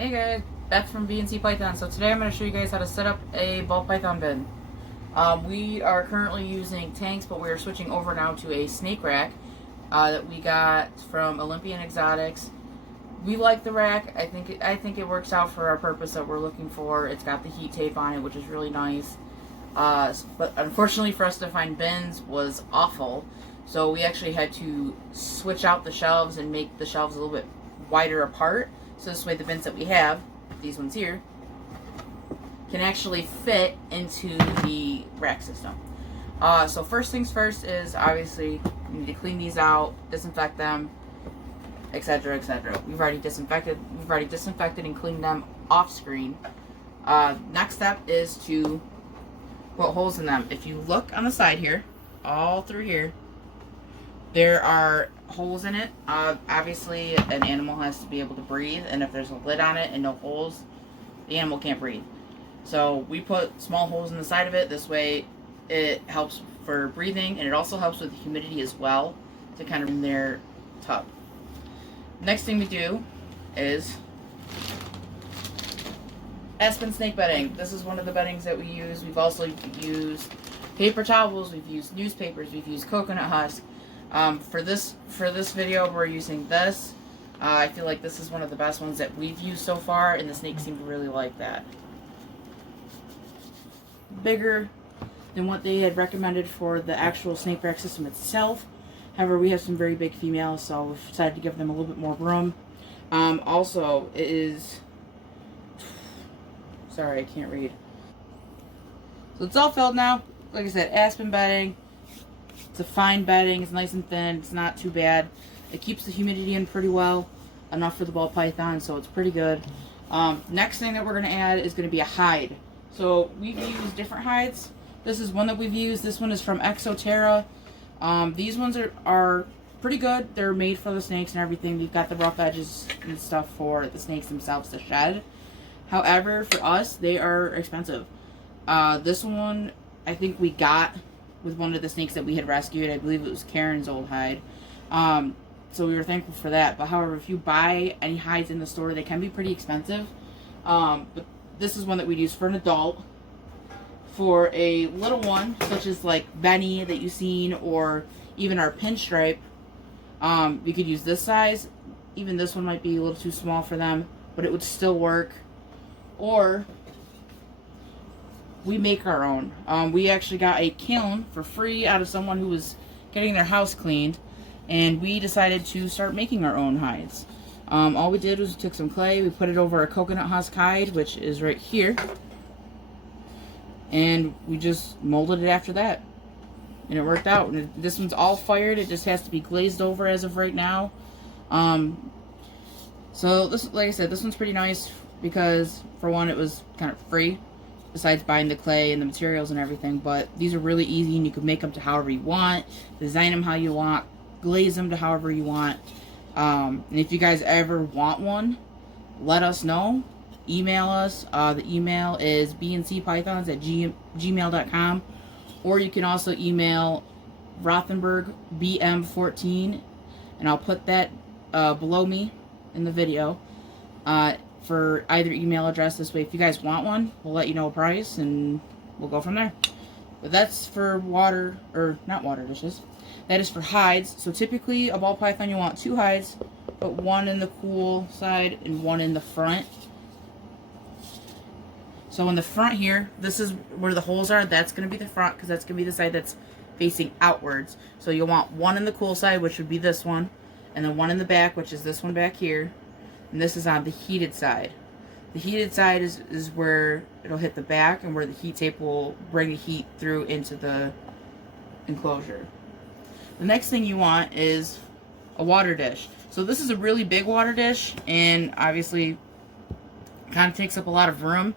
Hey guys, Beth from BNC Python. So today I'm going to show you guys how to set up a ball python bin. We are currently using tanks, but we are switching over now to a snake rack that we got from Olympian Exotics. We like the rack. I think it works out for our purpose that we're looking for. It's got the heat tape on it, which is really nice. But unfortunately for us to find bins was awful. So we actually had to switch out the shelves and make the shelves a little bit wider apart. So this way the bins that we have, these ones here, can actually fit into the rack system. So first things first is obviously we need to clean these out, disinfect them, etc., etc. We've already disinfected and cleaned them off screen. Next step is to put holes in them. If you look on the side here, all through here, there are holes in it. Obviously, an animal has to be able to breathe, and if there's a lid on it and no holes, the animal can't breathe. So we put small holes in the side of it. This way it helps for breathing, and it also helps with humidity as well to kind of in their tub. Next thing we do is aspen snake bedding. This is one of the beddings that we use. We've also used paper towels, we've used newspapers, we've used coconut husk. For this video, we're using this. I feel like this is one of the best ones that we've used so far, and the snakes seem to really like that. Bigger than what they had recommended for the actual snake rack system itself. However, we have some very big females, so we've decided to give them a little bit more room. Also, it is... Sorry, I can't read. So it's all filled now. Like I said, aspen bedding. It's a fine bedding. It's nice and thin. It's not too bad. It keeps the humidity in pretty well. Enough for the ball python, so it's pretty good. Next thing that we're going to add is going to be a hide. So we've used different hides. This is one that we've used. This one is from Exoterra. These ones are pretty good. They're made for the snakes and everything. We've got the rough edges and stuff for the snakes themselves to shed. However, for us, they are expensive. This one, I think we got with one of the snakes that we had rescued. I believe it was Karen's old hide. So we were thankful for that. But however, if you buy any hides in the store, they can be pretty expensive. But this is one that we'd use for an adult. For a little one, such as like Benny that you've seen, or even our pinstripe, you could use this size. Even this one might be a little too small for them, but it would still work. Or we make our own. We actually got a kiln for free out of someone who was getting their house cleaned, and we decided to start making our own hides. All we did was we took some clay, we put it over a coconut husk hide, which is right here, and we just molded it after that, and it worked out. And this one's all fired. It just has to be glazed over as of right now. So this, like I said, this one's pretty nice because for one, it was kind of free besides buying the clay and the materials and everything. But these are really easy, and you can make them to however you want, design them how you want, glaze them to however you want. And if you guys ever want one, let us know. Email us. The email is bncpythons@gmail.com, or you can also email Rothenberg BM14, and I'll put that below me in the video for either email address. This way, if you guys want one, we'll let you know a price, and we'll go from there. But that's for water, or not water dishes. That is for hides. So typically, a ball python, you want 2 hides, but one in the cool side and one in the front. So in the front here, this is where the holes are. That's going to be the front, because that's going to be the side that's facing outwards. So you'll want one in the cool side, which would be this one, and then one in the back, which is this one back here. And this is on the heated side. The heated side is where it'll hit the back, and where the heat tape will bring the heat through into the enclosure. The next thing you want is a water dish. So this is a really big water dish, and obviously kind of takes up a lot of room.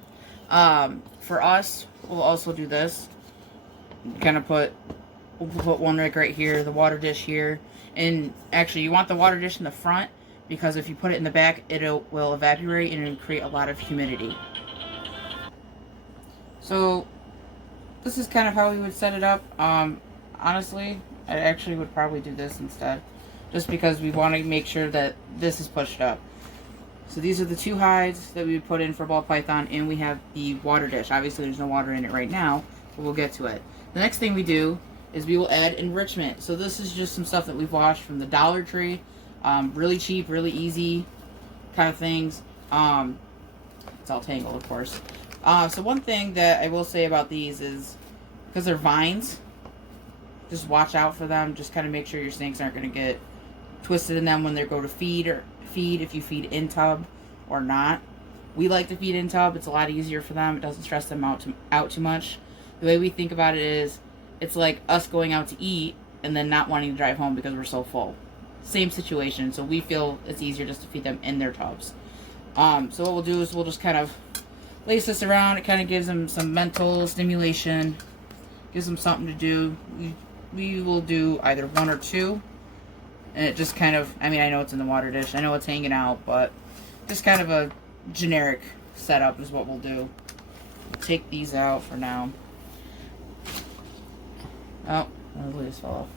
For us, we'll also do this. Kind of we'll put one right here, the water dish here. And actually, you want the water dish in the front, because if you put it in the back, it will evaporate and it'll create a lot of humidity. So this is kind of how we would set it up. Honestly, I actually would probably do this instead, just because we want to make sure that this is pushed up. So these are the 2 hides that we would put in for ball python, and we have the water dish. Obviously there's no water in it right now, but we'll get to it. The next thing we do is we will add enrichment. So this is just some stuff that we've washed from the Dollar Tree. Really cheap, really easy kind of things. It's all tangled, of course. So one thing that I will say about these is, because they're vines, just watch out for them. Just kind of make sure your snakes aren't going to get twisted in them when they go to feed, if you feed in tub or not. We like to feed in tub. It's a lot easier for them. It doesn't stress them out too much. The way we think about it is, it's like us going out to eat and then not wanting to drive home because we're so full. Same situation. So we feel it's easier just to feed them in their tubs. So what we'll do is we'll just kind of lace this around. It kind of gives them some mental stimulation, gives them something to do. We will do either 1 or 2. And it just kind of, I mean, I know it's in the water dish. I know it's hanging out, but just kind of a generic setup is what we'll do. We'll take these out for now. Oh, the leaves fell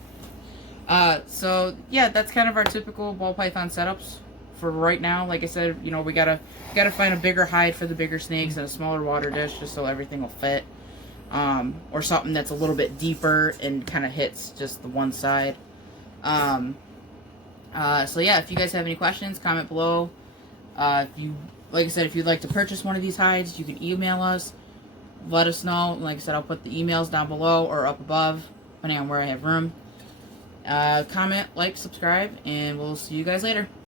off. So, yeah, that's kind of our typical ball python setups for right now. Like I said, you know, we gotta find a bigger hide for the bigger snakes and a smaller water dish just so everything will fit. Or something that's a little bit deeper and kind of hits just the one side. So yeah, if you guys have any questions, comment below. Like I said, if you'd like to purchase one of these hides, you can email us. Let us know. Like I said, I'll put the emails down below or up above, depending on where I have room. Comment, like, subscribe, and we'll see you guys later.